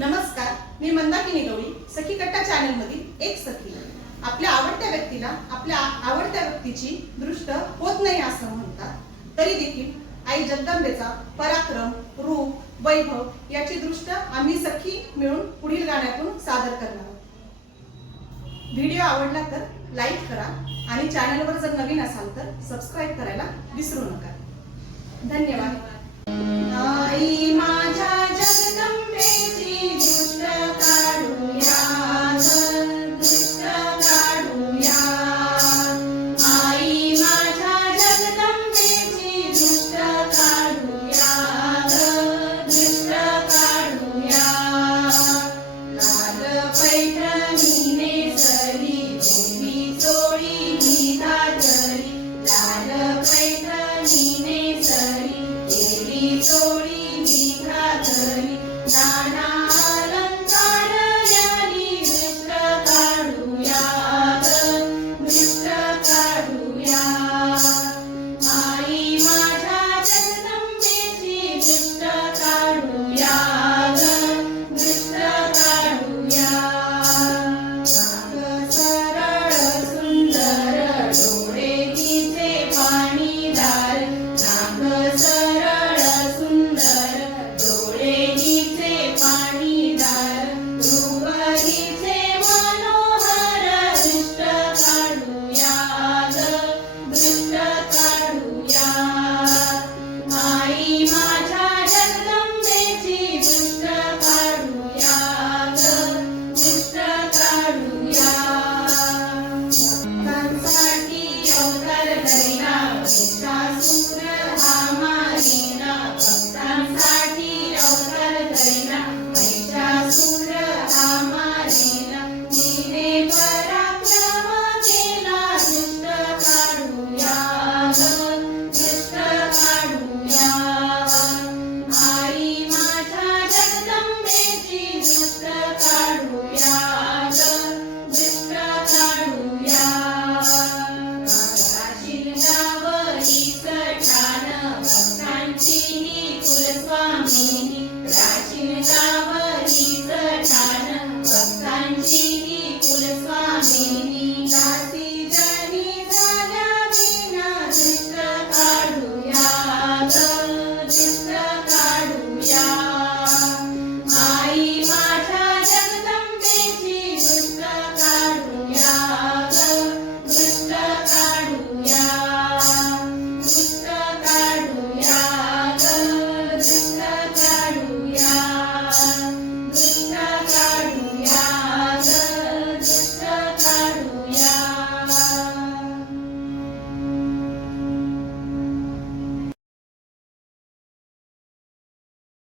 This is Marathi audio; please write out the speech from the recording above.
नमस्कार मी मंदाकिनी गवळी सखी कट्टा चॅनल मधील एक सखी. आपल्या आवडत्या व्यक्तीला आपल्या आवडत्या व्यक्तीची दृष्ट होत नाही असं म्हणतात तरी देखील आई जगदंबेचा पराक्रम रूप वैभव याची दृष्ट आम्ही सखी मिळून पुढील गाण्यातून सादर करणार आहोत. व्हिडिओ आवडला तर लाईक करा आणि चॅनलवर जर नवीन असाल तर सबस्क्राईब करायला विसरू नका. धन्यवाद.